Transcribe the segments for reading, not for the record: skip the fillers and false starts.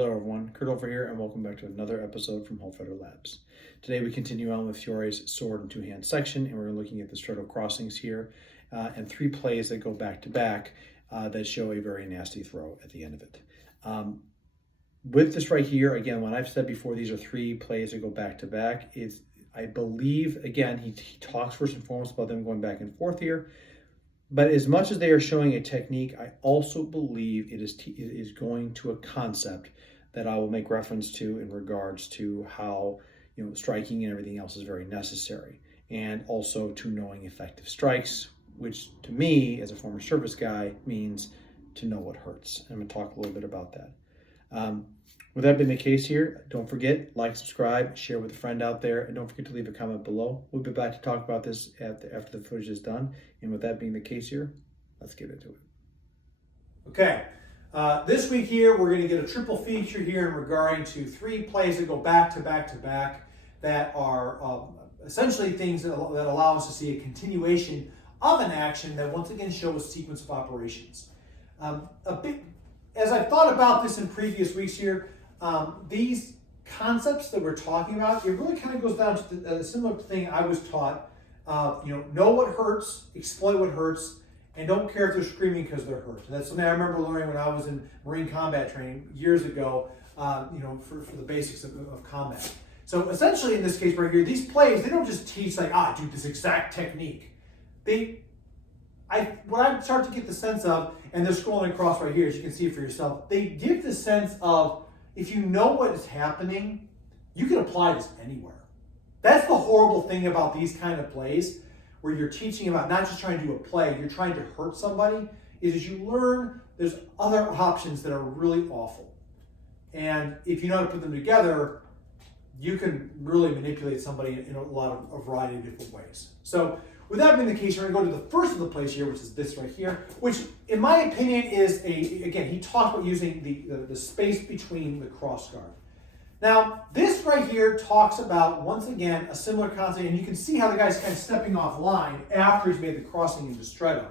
Hello everyone, Kurt over here, and welcome back to another episode from Fiore Labs. Today we continue on with Fiore's sword and two-hand section, and we're looking at the straddle crossings here, and three plays that go back to back that show a very nasty throw at the end of it. With this right here, again, when I've said before, these are three plays that go back to back. I believe, again, he talks first and foremost about them going back and forth here. But as much as they are showing a technique, I also believe it is going to a concept that I will make reference to in regards to how striking and everything else is very necessary, and also to knowing effective strikes, which to me, as a former service guy, means to know what hurts. I'm going to talk a little bit about that. With that being the case here, don't forget, like, subscribe, share with a friend out there, and don't forget to leave a comment below. We'll be back to talk about this after the footage is done. And with that being the case here, let's get into it. Okay, this week here, we're going to get a triple feature here in regarding to three plays that go back to back to back that are essentially things that allow us to see a continuation of an action that once again show a sequence of operations. As I've thought about this in previous weeks here, these concepts that we're talking about, it really kind of goes down to a similar thing I was taught. Know what hurts, exploit what hurts, and don't care if they're screaming because they're hurt. And that's something I remember learning when I was in Marine combat training years ago, for the basics of combat. So essentially in this case right here, these plays, they don't just teach like, do this exact technique. What I start to get the sense of, and they're scrolling across right here, as you can see it for yourself, they give the sense of, if you know what is happening, you can apply this anywhere. That's the horrible thing about these kind of plays, where you're teaching about not just trying to do a play, you're trying to hurt somebody, is as you learn there's other options that are really awful. And if you know how to put them together, you can really manipulate somebody in a variety of different ways. So with that being the case, we're going to go to the first of the plays here, which is this right here, which in my opinion is again, he talks about using the space between the cross guard. Now, this right here talks about, once again, a similar concept, and you can see how the guy's kind of stepping off line after he's made the crossing into straddle.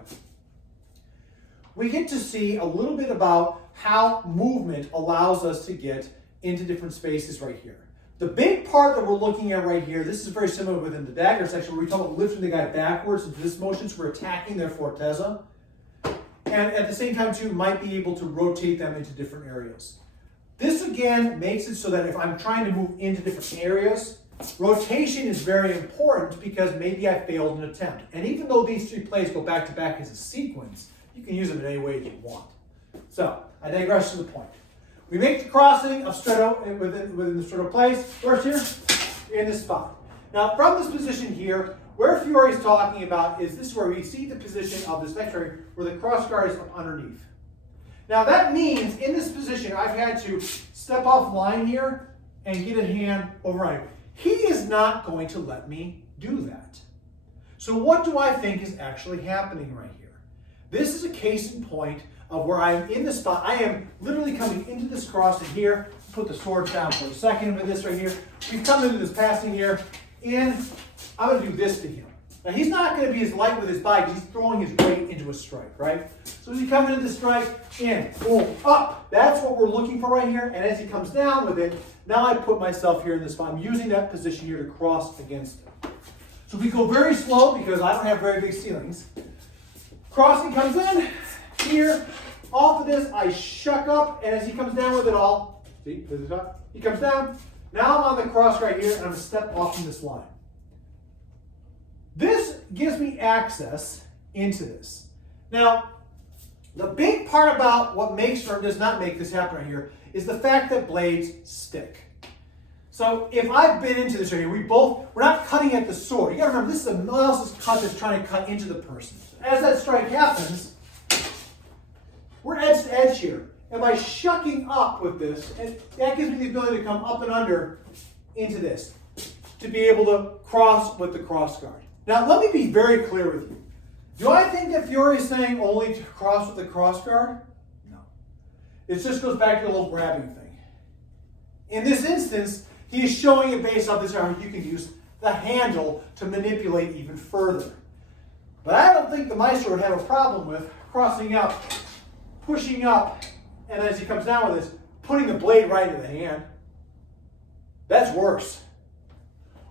We get to see a little bit about how movement allows us to get into different spaces right here. The big part that we're looking at right here, this is very similar within the dagger section, where we talk about lifting the guy backwards into this motion, so we're attacking their fortezza. And at the same time, too, might be able to rotate them into different areas. This, again, makes it so that if I'm trying to move into different areas, rotation is very important because maybe I failed an attempt. And even though these three plays go back to back as a sequence, you can use them in any way you want. So, I digress to the point. We make the crossing of straddle within the straddle place. First here, in this spot. Now, from this position here, where Fiore is talking about is this is where we see the position of this next area where the cross guard is up underneath. Now, that means in this position, I've had to step off line here and get a hand over right. He is not going to let me do that. So what do I think is actually happening right here? This is a case in point of where I'm in the spot. I am literally coming into this crossing here. Put the sword down for a second with this right here. We've come into this passing here, and I'm going to do this to him. Now, he's not going to be as light with his body because he's throwing his weight into a strike, right? So as he comes into the strike, in, boom, up. That's what we're looking for right here. And as he comes down with it, now I put myself here in this spot. I'm using that position here to cross against him. So we go very slow because I don't have very big ceilings. Crossing comes in. Here, off of this, I shuck up, and as he comes down with it all, see, he comes down. Now I'm on the cross right here, and I'm going to step off from this line. This gives me access into this. Now, the big part about what makes or does not make this happen right here is the fact that blades stick. So if I've been into this right here, we're not cutting at the sword. You got to remember, this is a else's cut that's trying to cut into the person. As that strike happens, we're edge to edge here. And by shucking up with this, that gives me the ability to come up and under into this, to be able to cross with the cross guard. Now, let me be very clear with you. Do I think that Fiore is saying only to cross with the cross guard? No. It just goes back to the little grabbing thing. In this instance, he is showing it based on this how you can use the handle to manipulate even further. But I don't think the Maestro would have a problem with crossing up, pushing up, and as he comes down with this, putting the blade right into the hand. That's worse.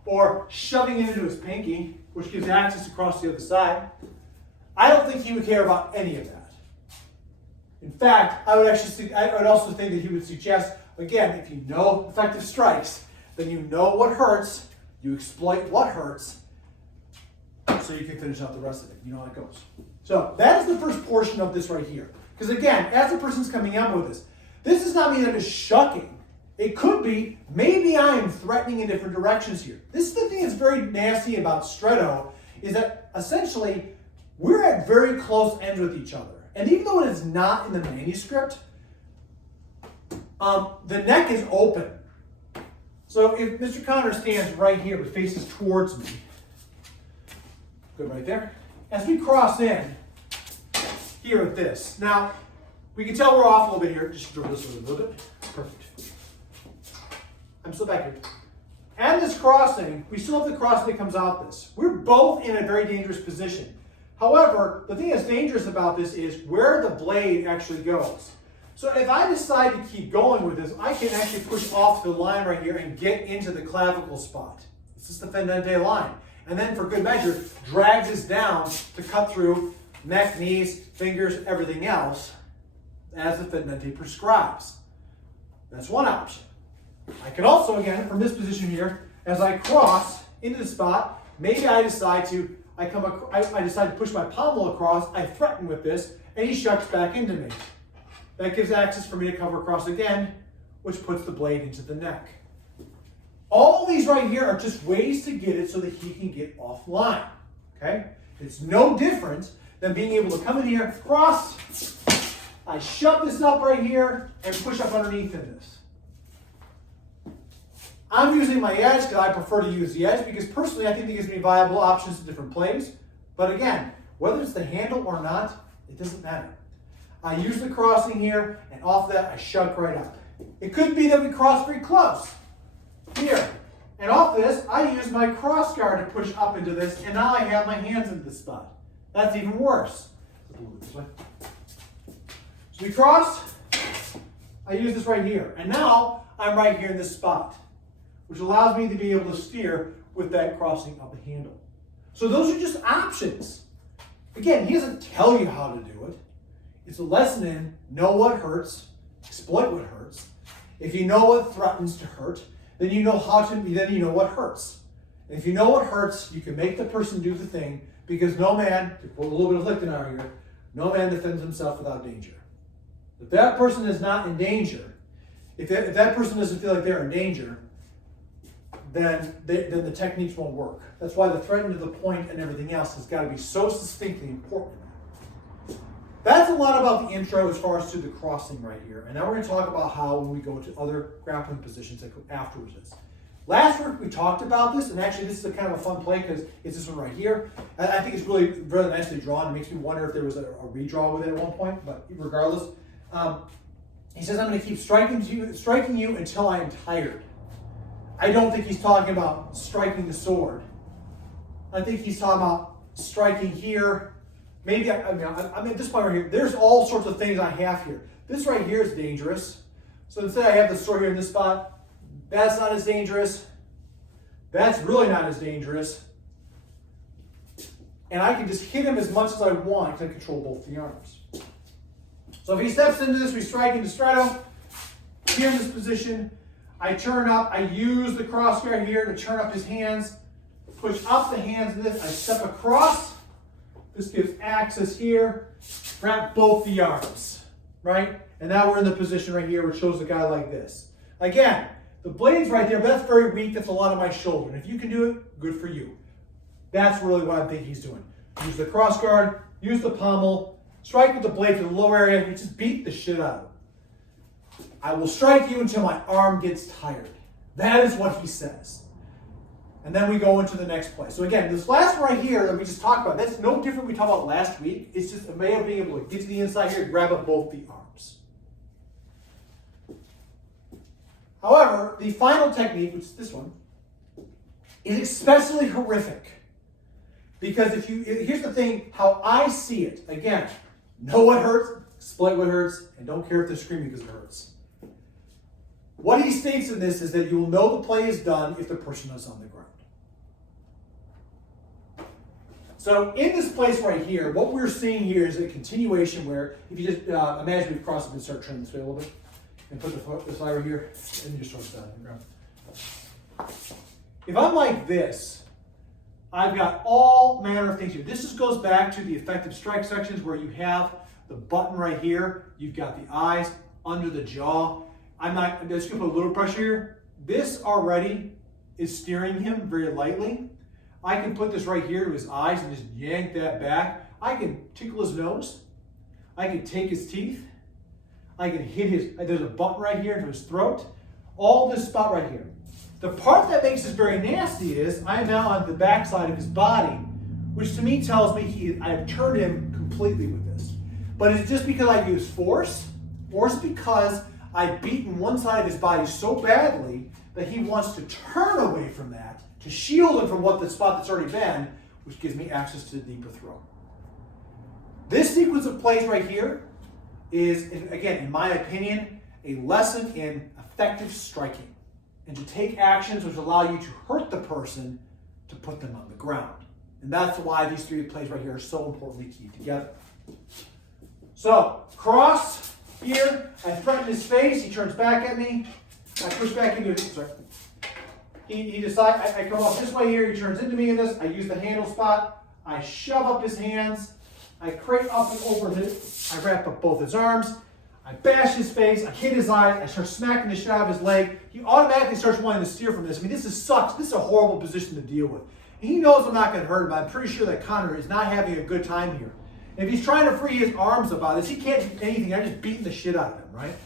Or shoving it into his pinky, which gives access across the other side. I don't think he would care about any of that. In fact, I would also think that he would suggest, again, if you know effective strikes, then you know what hurts, you exploit what hurts, so you can finish out the rest of it. You know how it goes. So that is the first portion of this right here. Because again, as the person's coming out with this does not mean that it's shucking. It could be, maybe I am threatening in different directions here. This is the thing that's very nasty about Stretto, is that essentially we're at very close ends with each other. And even though it is not in the manuscript, the neck is open. So if Mr. Connor stands right here but faces towards me, good right there. As we cross in here at this. Now, we can tell we're off a little bit here. Just throw this a little bit. Perfect. I'm still back here. At this crossing, we still have the crossing that comes out this. We're both in a very dangerous position. However, the thing that's dangerous about this is where the blade actually goes. So if I decide to keep going with this, I can actually push off the line right here and get into the clavicle spot. This is the fendente line. And then for good measure, drags this down to cut through neck, knees, fingers, everything else as the fendente prescribes. That's one option. I can also, again, from this position here, as I cross into the spot, maybe I decide to push my pommel across, I threaten with this, and he shucks back into me. That gives access for me to cover across again, which puts the blade into the neck. All these right here are just ways to get it so that he can get offline. Okay? It's no different than being able to come in here, cross, I shove this up right here, and push up underneath in this. I'm using my edge because I prefer to use the edge because personally I think it gives me viable options to different plays. But again, whether it's the handle or not, it doesn't matter. I use the crossing here, and off that I shuck right up. It could be that we cross very close. Here. And off this, I use my cross guard to push up into this, and now I have my hands in this spot. That's even worse. So we cross, I use this right here. And now I'm right here in this spot, which allows me to be able to steer with that crossing of the handle. So those are just options. Again, he doesn't tell you how to do it. It's a lesson in know what hurts, exploit what hurts. If you know what threatens to hurt, then you know what hurts. And if you know what hurts, you can make the person do the thing, because no man, to quote a little bit of Lichtenauer here, no man defends himself without danger. If that person is not in danger, if that person doesn't feel like they're in danger, then the techniques won't work. That's why the threat to the point and everything else has got to be so distinctly important. That's a lot about the intro as far as to the crossing right here. And now we're going to talk about how when we go to other grappling positions that go afterwards this. Last week we talked about this, and actually this is a kind of a fun play because it's this one right here. I think it's really very nicely drawn. It makes me wonder if there was a redraw with it at one point, but regardless. He says, I'm going to keep striking you until I am tired. I don't think he's talking about striking the sword. I think he's talking about striking here. Maybe, I'm at this point right here, there's all sorts of things I have here. This right here is dangerous. So instead I have the sword here in this spot. That's not as dangerous. That's really not as dangerous. And I can just hit him as much as I want to control both the arms. So if he steps into this, we strike into Stretto. Here in this position, I turn up, I use the cross guard here to turn up his hands, push up the hands in this, I step across. This gives access here, wrap both the arms, right? And now we're in the position right here which shows the guy like this. Again, the blade's right there, but that's very weak, that's a lot of my shoulder. And if you can do it, good for you. That's really what I think he's doing. Use the cross guard, use the pommel, strike with the blade to the low area, and just beat the shit out of it. I will strike you until my arm gets tired. That is what he says. And then we go into the next play. So again, this last one right here that we just talked about, that's no different we talked about last week. It's just a way of being able to get to the inside here and grab up both the arms. However, the final technique, which is this one, is especially horrific. Because here's the thing, how I see it. Again, know what hurts, exploit what hurts, and don't care if they're screaming because it hurts. What he states in this is that you will know the play is done if the person is on the ground. So in this place right here, what we're seeing here is a continuation where, if you just imagine we've crossed it and start turning this way a little bit, and put the slide right here, and you just sort of down on the ground. If I'm like this, I've got all manner of things here. This just goes back to the effective strike sections where you have the button right here. You've got the eyes under the jaw. I'm just going to put a little pressure here. This already is steering him very lightly. I can put this right here to his eyes and just yank that back. I can tickle his nose. I can take his teeth. I can hit there's a button right here into his throat. All this spot right here. The part that makes this very nasty is I'm now on the backside of his body, which to me tells me I have turned him completely with this. But is it just because I use force, or is it because I've beaten one side of his body so badly that he wants to turn away from that, to shield him from the spot that's already been, which gives me access to the deeper throat. This sequence of plays right here is, again, in my opinion, a lesson in effective striking, and to take actions which allow you to hurt the person to put them on the ground. And that's why these three plays right here are so importantly keyed together. So, cross here, I threaten his face, he turns back at me, I push back into it, sorry. He decides, I come off this way here, he turns into me in this, I use the handle spot, I shove up his hands, I crate up and over his, I wrap up both his arms, I bash his face, I hit his eyes, I start smacking the shit out of his leg. He automatically starts wanting to steer from this. I mean, this sucks. This is a horrible position to deal with. And he knows I'm not going to hurt him, but I'm pretty sure that Connor is not having a good time here. And if he's trying to free his arms about this, he can't do anything. I'm just beating the shit out of him, right?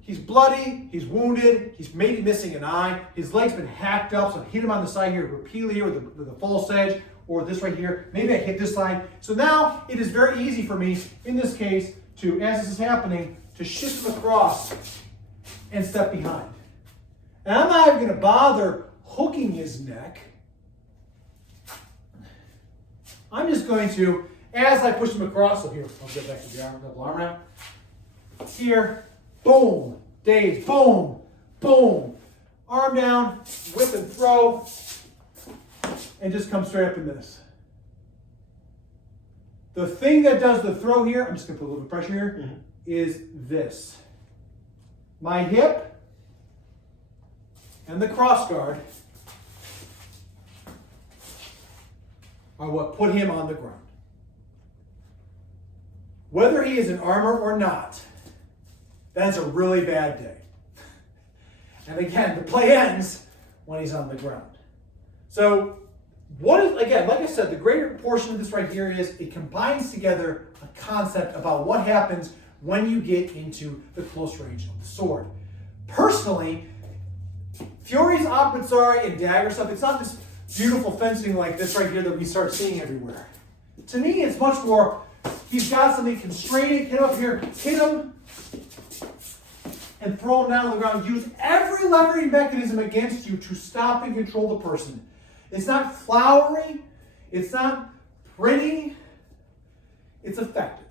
He's bloody, he's wounded, he's maybe missing an eye, his leg's been hacked up, so I hit him on the side here repeatedly here with the false edge, or this right here. Maybe I hit this side. So now it is very easy for me, in this case, to, as this is happening, to shift him across and step behind. And I'm not even going to bother hooking his neck. I'm just going to, as I push him across, so here, I'll get back to the arm now. Here, boom, daze, boom, boom. Arm down, whip and throw, and just come straight up in this. The thing that does the throw here, I'm just going to put a little bit of pressure here, is this. My hip and the cross guard are what put him on the ground. Whether he is in armor or not, that's a really bad day. And again, the play ends when he's on the ground. So, again, like I said, the greater portion of this right here is it combines together a concept about what happens when you get into the close range of the sword. Personally, Fiore's Akmatsari and dagger stuff, it's not this beautiful fencing like this right here that we start seeing everywhere. To me, it's much more, he's got something constraining, hit up here, hit him, and throw him down on the ground. Use every leveraging mechanism against you to stop and control the person. It's not flowery, it's not pretty, it's effective.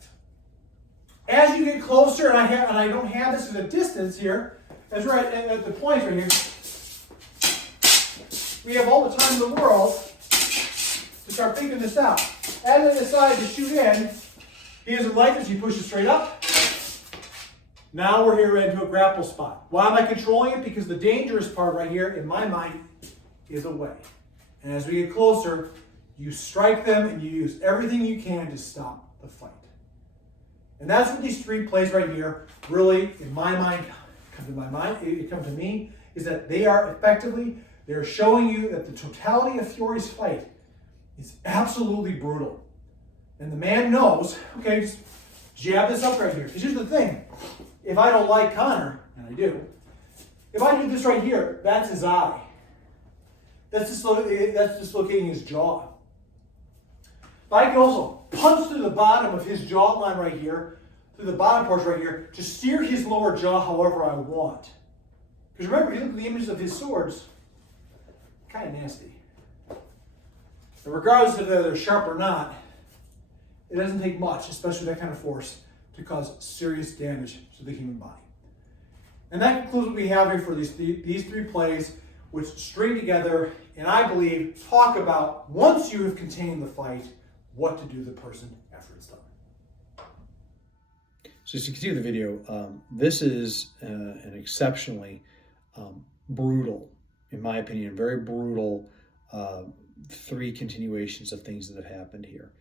As you get closer, and I don't have this at a distance here, as we're at the points right here, we have all the time in the world to start figuring this out. As I decide to shoot in, he doesn't like this, he pushes straight up. Now we're here into a grapple spot. Why am I controlling it? Because the dangerous part right here, in my mind, is away. And as we get closer, you strike them and you use everything you can to stop the fight. And that's what these three plays right here really, in my mind, come to me, is that they are effectively, they're showing you that the totality of Fiore's fight is absolutely brutal. And the man knows, okay, just jab this up right here. Because here's the thing, if I don't like Connor, and I do, if I do this right here, that's his eye. That's dislocating his jaw. But I can also punch through the bottom of his jawline right here, through the bottom portion right here, to steer his lower jaw however I want. Because remember, if you look at the images of his swords, kind of nasty. And regardless of whether they're sharp or not, it doesn't take much, especially that kind of force, to cause serious damage to the human body. And that concludes what we have here for these three plays, which string together and I believe talk about, once you have contained the fight, what to do to the person after it's done. So as you can see in the video, this is an exceptionally brutal, in my opinion, very brutal three continuations of things that have happened here.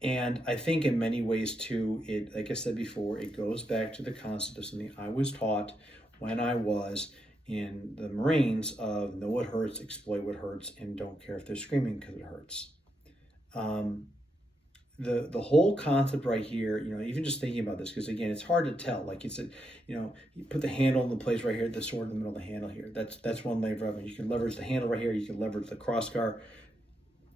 And I think in many ways too, it, like I said before, it goes back to the concept of something I was taught when I was in the Marines of know what hurts, exploit what hurts, and don't care if they're screaming because it hurts. The whole concept right here, you know, even just thinking about this, because again, it's hard to tell. Like it's a, you know, you put the handle in the place right here, the sword in the middle of the handle here. That's one lever of it. You can leverage the handle right here. You can leverage the crossguard.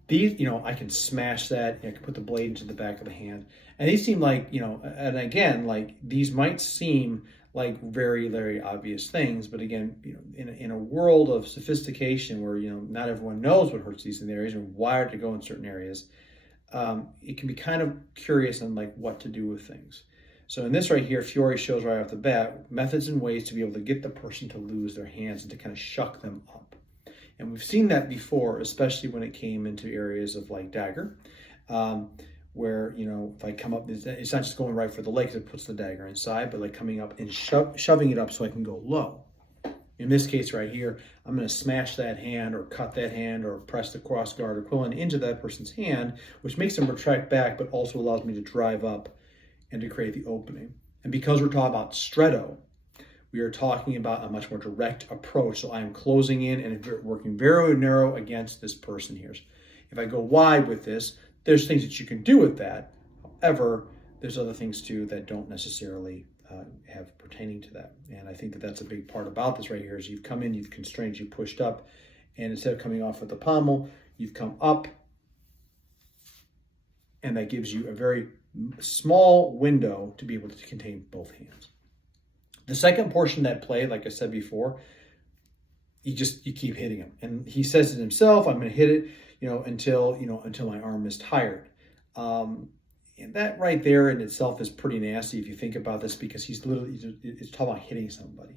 These, you know, I can smash that. I can put the blade into the back of the hand. And these seem like, you know, and again, like these might seem like very, very obvious things. But again, you know, in a world of sophistication where, you know, not everyone knows what hurts these in the areas and wired to go in certain areas, it can be kind of curious on like what to do with things. So in this right here, Fiore shows right off the bat methods and ways to be able to get the person to lose their hands and to kind of shuck them up. And we've seen that before, especially when it came into areas of like dagger, where, you know, if I come up, it's not just going right for the leg because it puts the dagger inside, but like coming up and shoving it up so I can go low. In this case right here, I'm going to smash that hand or cut that hand or press the crossguard or quillen into that person's hand, which makes them retract back, but also allows me to drive up and to create the opening. And because we're talking about stretto, we are talking about a much more direct approach. So I'm closing in and working very narrow against this person here. If I go wide with this, there's things that you can do with that. However, there's other things too that don't necessarily have pertaining to that. And I think that that's a big part about this right here is you've come in, you've constrained, you've pushed up, and instead of coming off with the pommel, you've come up, and that gives you a very small window to be able to contain both hands. The second portion of that play, like I said before, you keep hitting him. And he says it himself, I'm going to hit it, you know, until my arm is tired. And that right there in itself is pretty nasty if you think about this, because it's talking about hitting somebody.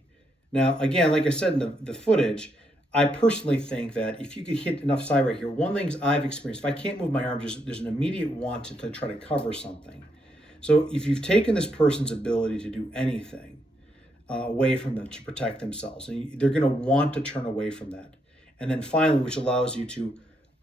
Now, again, like I said in the footage, I personally think that if you could hit enough side right here, one of the things I've experienced, if I can't move my arm, there's an immediate want to try to cover something. So if you've taken this person's ability to do anything away from them to protect themselves, and they're going to want to turn away from that. And then finally, which allows you to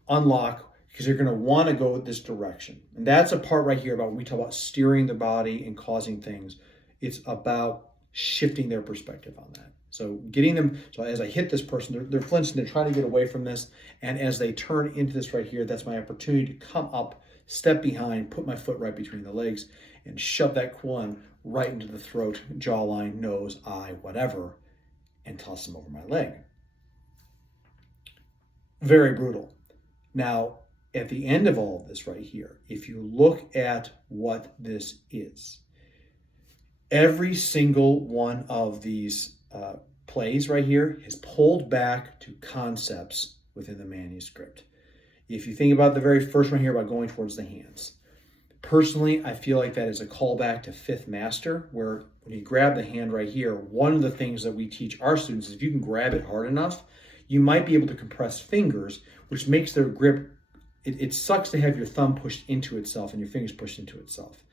unlock, because you're going to want to go this direction. And that's a part right here about when we talk about steering the body and causing things. It's about shifting their perspective on that. So getting them, so as I hit this person, they're flinching, they're trying to get away from this. And as they turn into this right here, that's my opportunity to come up, step behind, put my foot right between the legs, and shove that quillen right into the throat, jawline, nose, eye, whatever, and toss them over my leg. Very brutal. Now, at the end of all of this right here, if you look at what this is, every single one of these plays right here is pulled back to concepts within the manuscript. If you think about the very first one here about going towards the hands, personally, I feel like that is a callback to Fifth Master, where when you grab the hand right here, one of the things that we teach our students is if you can grab it hard enough, you might be able to compress fingers, which makes their grip. It sucks to have your thumb pushed into itself and your fingers pushed into itself,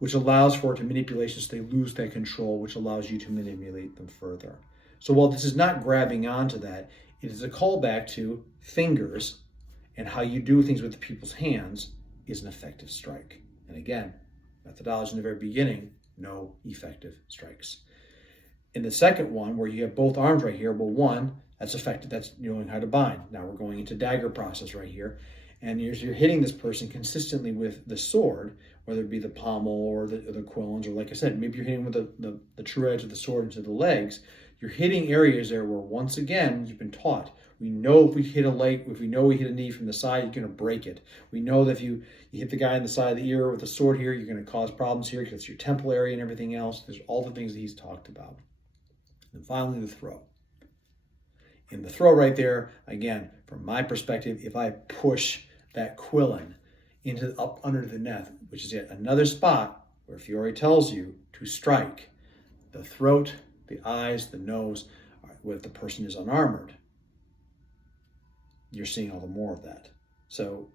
which allows for it to manipulation so they lose that control, which allows you to manipulate them further. So while this is not grabbing onto that, it is a callback to fingers, and how you do things with people's hands is an effective strike. And again, methodology in the very beginning, no effective strikes. In the second one, where you have both arms right here, well, one, that's effective, that's knowing how to bind. Now we're going into dagger process right here. And you're hitting this person consistently with the sword, whether it be the pommel or the quillons, or like I said, maybe you're hitting with the true edge of the sword into the legs. You're hitting areas there where, once again, you've been taught. We know if we hit a leg, if we know we hit a knee from the side, you're going to break it. We know that if you hit the guy in the side of the ear with the sword here, you're going to cause problems here because it's your temple area and everything else. There's all the things that he's talked about. And finally, the throw. In the throw right there, again, from my perspective, if I push that quillen into up under the neck, which is yet another spot where Fiore tells you to strike, the throat, the eyes, the nose, if the person is unarmored, you're seeing all the more of that. So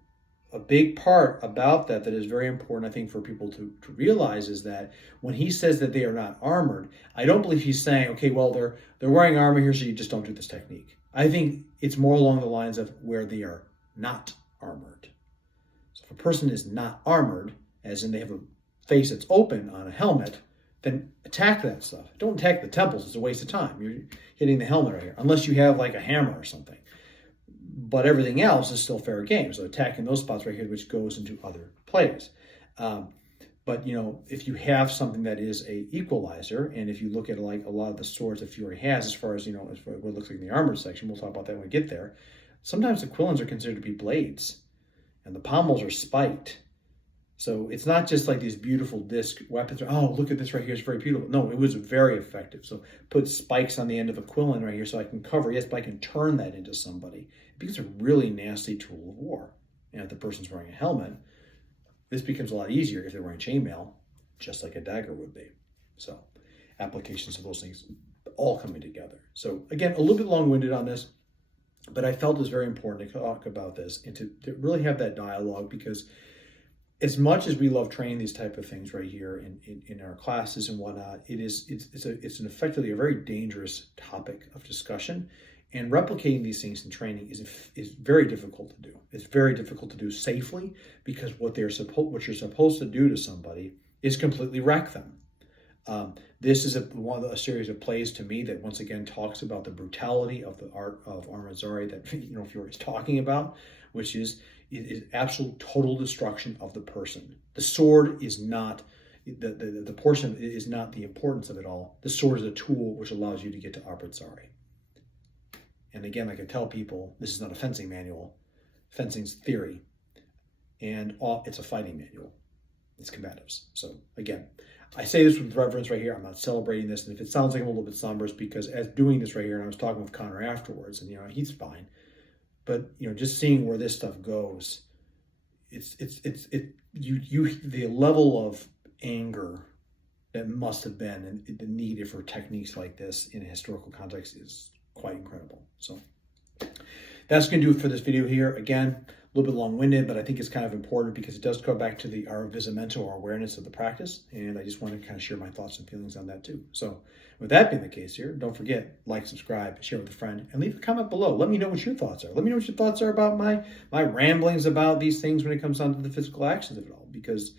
a big part about that is very important, I think, for people to realize is that when he says that they are not armored, I don't believe he's saying, okay, well, they're wearing armor here, so you just don't do this technique. I think it's more along the lines of where they are not armored. So if a person is not armored, as in they have a face that's open on a helmet, then attack that stuff. Don't attack the temples. It's a waste of time. You're hitting the helmet right here, unless you have like a hammer or something. But everything else is still fair game. So attacking those spots right here, which goes into other plays. But if you have something that is a equalizer, and if you look at like a lot of the swords that Fiore has, as far as as far as what it looks like in the armored section, we'll talk about that when we get there. Sometimes the quillins are considered to be blades, and the pommels are spiked. So it's not just like these beautiful disc weapons. Oh, look at this right here. It's very beautiful. No, it was very effective. So put spikes on the end of a quillin right here so I can cover. Yes, but I can turn that into somebody. It becomes a really nasty tool of war. And if the person's wearing a helmet, this becomes a lot easier if they're wearing chainmail, just like a dagger would be. So applications of those things all coming together. So again, a little bit long-winded on this, but I felt it was very important to talk about this and to really have that dialogue, because as much as we love training these type of things right here in our classes and whatnot, it's an effectively a very dangerous topic of discussion, and replicating these things in training is very difficult to do. It's very difficult to do safely, because what you're supposed to do to somebody is completely wreck them. This is a series of plays to me that once again talks about the brutality of the art of armazari that Fiore is talking about, which is absolute total destruction of the person. The sword is not the portion is not the importance of it all. The sword is a tool which allows you to get to armazari. And again, like I tell people, this is not a fencing manual. Fencing's theory, and it's a fighting manual. It's combatives. So again, I say this with reverence right here. I'm not celebrating this, and if it sounds like I'm a little bit somber, it's because as doing this right here, and I was talking with Connor afterwards, and he's fine. But just seeing where this stuff goes, the level of anger that must have been and the needed for techniques like this in a historical context is quite incredible. So that's going to do it for this video here. Again, a little bit long-winded, but I think it's kind of important because it does go back to our visimento, or awareness of the practice, and I just want to kind of share my thoughts and feelings on that too. So with that being the case here, don't forget, like, subscribe, share with a friend, and leave a comment below. Let me know what your thoughts are. Let me know what your thoughts are about my ramblings about these things when it comes down to the physical actions of it all, because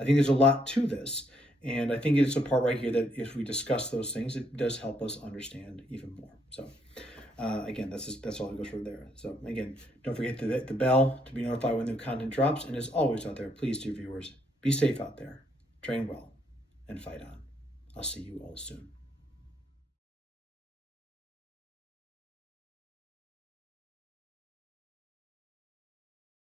I think there's a lot to this, and I think it's a part right here that if we discuss those things, it does help us understand even more. So again, that's all that goes from there. So again, don't forget to hit the bell to be notified when new content drops. And as always out there, please, dear viewers, be safe out there, train well, and fight on. I'll see you all soon.